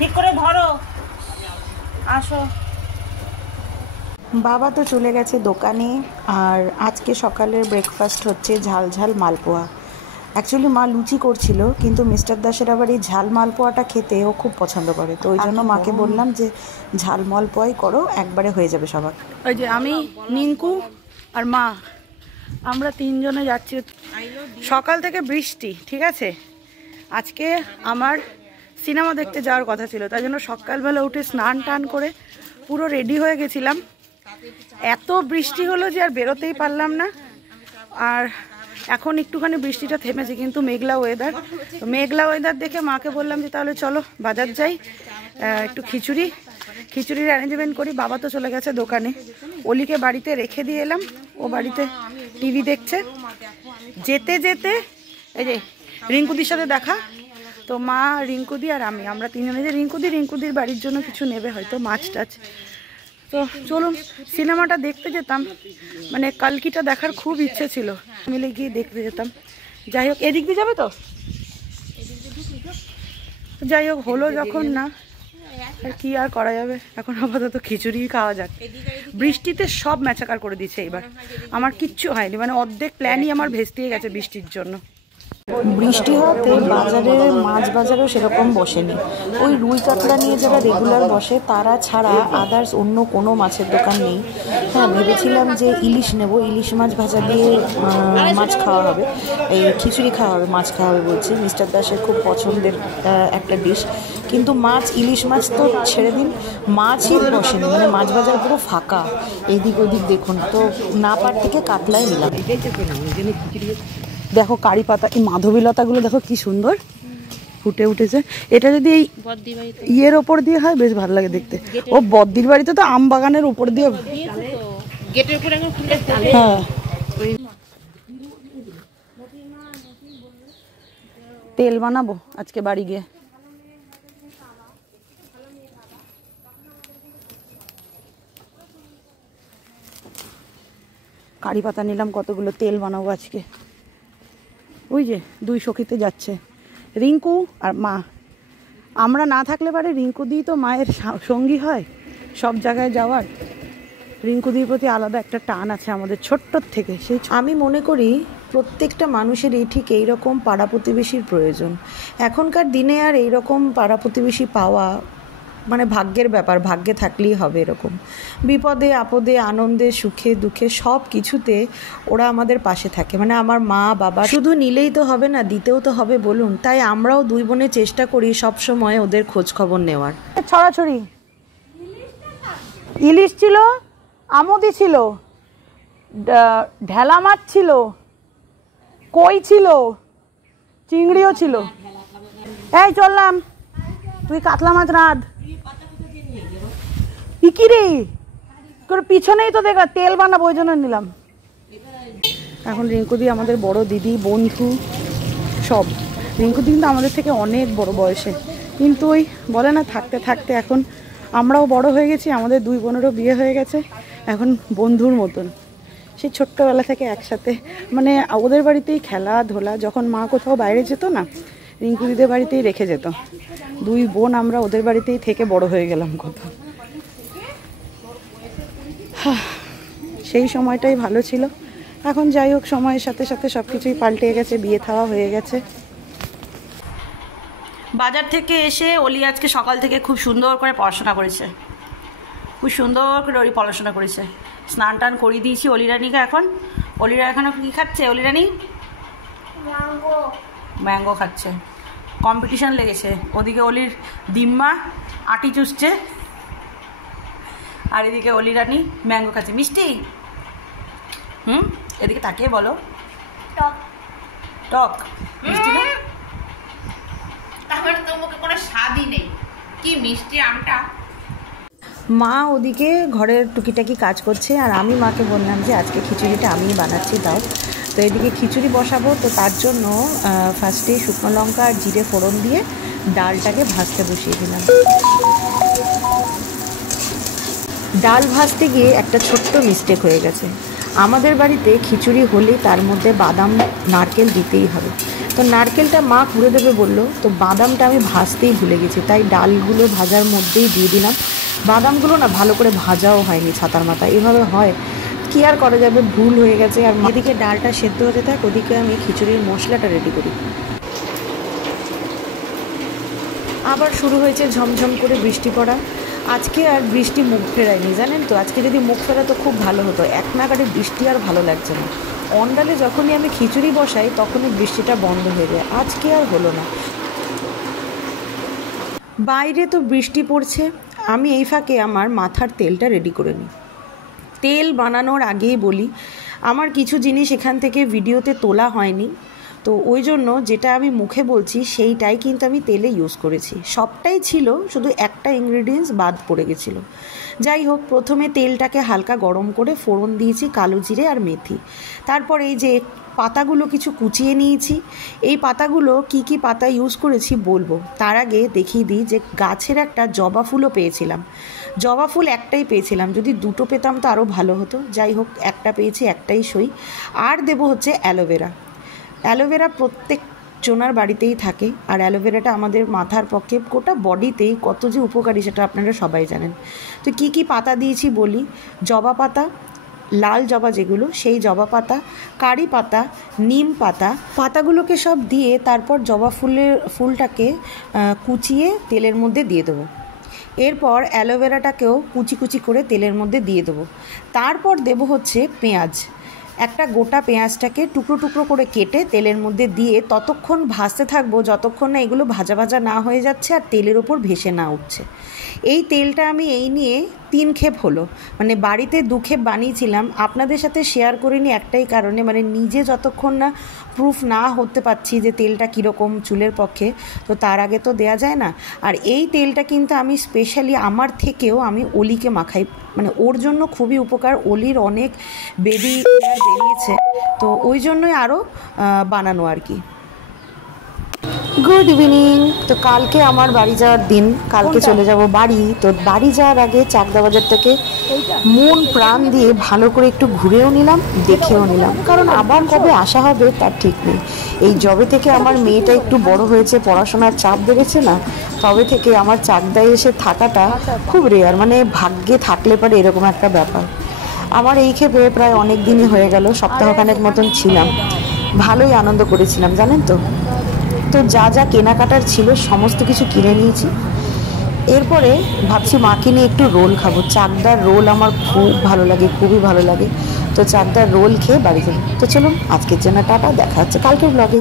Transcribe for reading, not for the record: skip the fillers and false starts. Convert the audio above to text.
ঠিক করে ধরো, আসো। বাবা তো চলে গেছে দোকানে। আর আজকে সকালের ব্রেকফাস্ট হচ্ছে ঝাল ঝাল মালপোয়া। অ্যাকচুয়ালি মা লুচি করছিল, কিন্তু মিস্টার দাসের আবার এই ঝাল মালপোয়াটা খেতে ও খুব পছন্দ করে, তো ওই জন্য মাকে বললাম যে ঝাল মালপোয়াই করো, একবারে হয়ে যাবে সবার। ওই যে আমি, নিঙ্কু আর মা, আমরা তিনজনে যাচ্ছি। সকাল থেকে বৃষ্টি, ঠিক আছে। আজকে আমার সিনেমা দেখতে যাওয়ার কথা ছিল, তাই জন্য সকালবেলা উঠে স্নান টান করে পুরো রেডি হয়ে গেছিলাম। এত বৃষ্টি হলো যে আর বেরোতেই পারলাম না। আর এখন একটুখানি বৃষ্টিটা থেমেছে, কিন্তু মেঘলা ওয়েদার। তো মেঘলা ওয়েদার দেখে মাকে বললাম যে তাহলে চলো বাজার যাই, একটু খিচুড়ির অ্যারেঞ্জমেন্ট করি। বাবা তো চলে গেছে দোকানে, অলিকে বাড়িতে রেখে দিয়ে এলাম, ও বাড়িতে টিভি দেখছে। যেতে যেতে এই যে রিঙ্কুদির সাথে দেখা, তো মা, রিঙ্কুদি আর আমরা তিনজনে যে রিঙ্কুদির বাড়ির জন্য কিছু নেবে, হয়তো মাছ টাছ। তো চলুন সিনেমাটা দেখতে যেতাম, মানে কালকিটা দেখার খুব ইচ্ছে ছিল, মিলে গিয়ে দেখতে যেতাম। যাই হোক, এদিক দিয়ে যাবে তো, যাই হোক হলো যখন, না আর কি আর করা যাবে। এখন আপাতত খিচুড়ি খাওয়া যাক। বৃষ্টিতে সব ম্যাচাকার করে দিচ্ছে এবার, আমার কিচ্ছু হয়নি, মানে অর্ধেক প্ল্যানই আমার ভেস্তিয়ে গেছে বৃষ্টির জন্য। বৃষ্টি হওয়াতে বাজারে মাছ বাজারও সেরকম বসেনি। ওই রুই কাতলা নিয়ে যারা রেগুলার বসে তারা ছাড়া আদার্স অন্য কোনো মাছের দোকান নেই। হ্যাঁ, ভেবেছিলাম যে ইলিশ নেব, ইলিশ মাছ ভাজা দিয়ে মাছ খাওয়া হবে, এই খিচুড়ি খাওয়া হবে, মাছ খাওয়া হবে বলছি। মিস্টার দাসের খুব পছন্দের একটা ডিশ, কিন্তু ইলিশ মাছ তো ছেড়ে দিন, মাছই বসেনি, মানে মাছ বাজার পুরো ফাঁকা, এদিক ওদিক দেখুন। তো না পার থেকে কাতলাই নিলাম। দেখো কারি পাতা, এই মাধবীলতাগুলো দেখো কি সুন্দর ফুটে উঠেছে। এটা যদি এই ইয়ের ওপর দিয়ে হয় বেশ ভালো লাগে দেখতে। ও বদ্দির বাড়িতে তো আম বাগানের উপর দিয়ে, হ্যাঁ। তেল বানাবো আজকে বাড়ি গিয়ে। কারি পাতা নিলাম কতগুলো, তেল বানাবো আজকে। ওই যে দুই সখীতে যাচ্ছে, রিঙ্কু আর মা। আমরা না থাকলে পারে রিঙ্কুদিই তো মায়ের সঙ্গী হয় সব জায়গায় যাওয়ার। রিঙ্কুদির প্রতি আলাদা একটা টান আছে আমাদের ছোট্টর থেকে। সেই আমি মনে করি প্রত্যেকটা মানুষেরই ঠিক এইরকম পাড়া প্রতিবেশীর প্রয়োজন। এখনকার দিনে আর এইরকম পাড়া প্রতিবেশী পাওয়া মানে ভাগ্যের ব্যাপার, ভাগ্যে থাকলেই হবে এরকম। বিপদে আপদে, আনন্দে সুখে দুঃখে সব কিছুতে ওরা আমাদের পাশে থাকে। মানে আমার মা বাবা শুধু নিলেই তো হবে না, দিতেও তো হবে বলুন। তাই আমরাও দুই বোনে চেষ্টা করি সব সময় ওদের খোঁজ খবর নেওয়ার। ছড়াছড়ি ইলিশ ছিল, আমদি ছিল, ঢেলা মাছ ছিল, কই ছিল, চিংড়িও ছিল। এই চললাম, তুই কাতলা মাছ রাঁধ। কি রে, তোর পিছনেই তো দেখা তেল বানাবো, ওই জন্য নিলাম। এখন রিঙ্কুদি আমাদের বড় দিদি, বন্ধু সব। রিঙ্কুদি কিন্তু আমাদের থেকে অনেক বড় বয়সে, কিন্তু ওই বলে না, থাকতে থাকতে এখন আমরাও বড় হয়ে গেছি, আমাদের দুই বোনেরও বিয়ে হয়ে গেছে, এখন বন্ধুর মতন। সেই ছোট্টবেলা থেকে একসাথে, মানে ওদের বাড়িতেই খেলাধুলা। যখন মা কোথাও বাইরে যেত না, রিঙ্কুদিদের বাড়িতেই রেখে যেত। দুই বোন আমরা ওদের বাড়িতেই থেকে বড় হয়ে গেলাম কত। সেই সময়টাই ভালো ছিল। এখন যাই হোক, সময়ের সাথে সাথে সব কিছুই পাল্টে গেছে, বিয়ে থাওয়া হয়ে গেছে। বাজার থেকে এসে অলি আজকে সকাল থেকে খুব সুন্দর করে পড়াশোনা করেছে, খুব সুন্দর করে ওলি পড়াশোনা করেছে। স্নান টান করিয়ে দিয়েছি অলিরানিকে। এখন অলিরা এখনও কী খাচ্ছে? অলিরানি ম্যাঙ্গো খাচ্ছে। কম্পিটিশান লেগেছে, ওদিকে অলির দিম্মা আটি চুষছে, আর এদিকে অলিরানি ম্যাঙ্গো খাচ্ছে। মিষ্টি, এদিকে তাকিয়ে বলো, টক টক মিষ্টি না? তাহলে তো মুখে কোনো স্বাদই নেই, কি মিষ্টি আমটা। মা ওদিকে ঘরের টুকিটাকি কাজ করছে, আর আমি মাকে বললাম যে আজকে খিচুড়িটা আমিই বানাচ্ছি, দাও। তো এদিকে খিচুড়ি বসাবো, তো তার জন্য ফার্স্টেই শুকনো লঙ্কা আর জিরে ফোড়ন দিয়ে ডালটাকে ভাজতে বসিয়ে দিলাম। ডাল ভাজতে গিয়ে একটা ছোট্ট মিস্টেক হয়ে গেছে। আমাদের বাড়িতে খিচুড়ি হলেই তার মধ্যে বাদাম নারকেল দিতেই হবে, তো নারকেলটা মা কুড়ে দেবে বললো, তো বাদামটা আমি ভাজতেই ভুলে গেছি, তাই ডালগুলো ভাজার মধ্যেই দিয়ে দিলাম। বাদামগুলো না ভালো করে ভাজাও হয়নি ছাতার মাথায়, এভাবে হয় কি আর করা যাবে, ভুল হয়ে গেছে। আর এদিকে ডালটা সেদ্ধ হতে থাক, ওদিকে আমি খিচুড়ির মশলাটা রেডি করি। আবার শুরু হয়েছে ঝমঝম করে বৃষ্টি পড়া। আজকে আর বৃষ্টি মুখ ফেরায়নি, জানেন তো। আজকে যদি মুখ ফেরাতো খুব ভালো হতো, এক নাগাড়ে বৃষ্টি আর ভালো লাগছে না। অন্ডালে যখনই আমি খিচুড়ি বসাই তখনই বৃষ্টিটা বন্ধ হয়ে যায়, আজকে আর হলো না। বাইরে তো বৃষ্টি পড়ছে, আমি এই ফাঁকে আমার মাথার তেলটা রেডি করে নিই। তেল বানানোর আগেই বলি, আমার কিছু জিনিস এখান থেকে ভিডিওতে তোলা হয়নি, তো ওই জন্য যেটা আমি মুখে বলছি সেইটাই কিন্তু আমি তেলে ইউজ করেছি। সবটাই ছিল, শুধু একটা ইনগ্রিডিয়েন্টস বাদ পড়ে গেছিলো। যাই হোক, প্রথমে তেলটাকে হালকা গরম করে ফোড়ন দিয়েছি কালো জিরে আর মেথি। তারপর এই যে পাতাগুলো কিছু কুচিয়ে নিয়েছি। এই পাতাগুলো কি কি পাতা ইউজ করেছি বলবো, তার আগে দেখিয়ে দিই যে গাছের একটা জবা ফুলও পেয়েছিলাম। জবা ফুল একটাই পেয়েছিলাম, যদি দুটো পেতাম তো আরও ভালো হতো। যাই হোক, একটা পেয়েছি, একটাই সই। আর দেবো হচ্ছে অ্যালোভেরা। অ্যালোভেরা প্রত্যেক জনার বাড়িতেই থাকে, আর অ্যালোভেরাটা আমাদের মাথার পক্ষে গোটা বডিতেই কত যে উপকারী সেটা আপনারা সবাই জানেন। তো কি কি পাতা দিয়েছি বলি, জবা পাতা, লাল জবা যেগুলো সেই জবা পাতা, কারি পাতা, নিম পাতা, পাতাগুলোকে সব দিয়ে তারপর জবা ফুলটাকে কুচিয়ে তেলের মধ্যে দিয়ে দেবো। এরপর অ্যালোভেরাটাকেও কুচি কুচি করে তেলের মধ্যে দিয়ে দেবো। তারপর দেবো হচ্ছে পেঁয়াজ। একটা গোটা পেঁয়াজটাকে টুকরো টুকরো করে কেটে তেলের মধ্যে দিয়ে ততক্ষণ ভাজতে থাকবো যতক্ষণ না এগুলো ভাজা ভাজা না হয়ে যাচ্ছে আর তেলের ওপর ভেসে না উঠছে। এই তেলটা আমি এই নিয়ে 3 খেপ হলো, মানে বাড়িতে 2 খেপ বানিয়েছিলাম। আপনাদের সাথে শেয়ার করিনি একটাই কারণে, মানে নিজে যতক্ষণ না প্রুফ না হতে পারছি যে তেলটা কীরকম চুলের পক্ষে, তো তার আগে তো দেয়া যায় না। আর এই তেলটা কিন্তু আমি স্পেশালি আমার থেকেও আমি অলিকে মাখাই, মানে ওর জন্য খুবই উপকার। অলির অনেক বেবি বেরিয়েছে, তো ওই জন্যই আরও বানানো আর কি। Good evening. তো কালকে আমার বাড়ি যাওয়ার দিন, কালকে চলে যাব বাড়ি। তো বাড়ি যাওয়ার আগে চাকদা বাজার থেকে মন প্রাণ দিয়ে ভালো করে একটু ঘুরেও নিলাম, দেখেও নিলাম, কারণ আবার কবে আসা হবে তার ঠিক নেই। এই জবে থেকে আমার মেয়েটা একটু বড় হয়েছে, পড়াশোনার চাপ বেড়েছে না, তবে থেকে আমার চাকদায় এসে থাকাটা খুব রেয়ার, মানে ভাগ্যে থাকলে পারে এরকম একটা ব্যাপার। আমার এই ক্ষেপে প্রায় অনেক দিনই হয়ে গেল, সপ্তাহখানেক মতন ছিলাম, ভালোই আনন্দ করেছিলাম জানেন তো। তো যা যা কেনাকাটার ছিল সমস্ত কিছু কিনে নিয়েছি। এরপরে ভাবছি মাকে নিয়ে একটু রোল খাবো। চাকদার রোল আমার খুব ভালো লাগে, খুবই ভালো লাগে। তো চাকদার রোল খেয়ে বাড়ি যাবো। তো চলুন আজকের জন্য টাটা, দেখা হচ্ছে কালকের ব্লগে।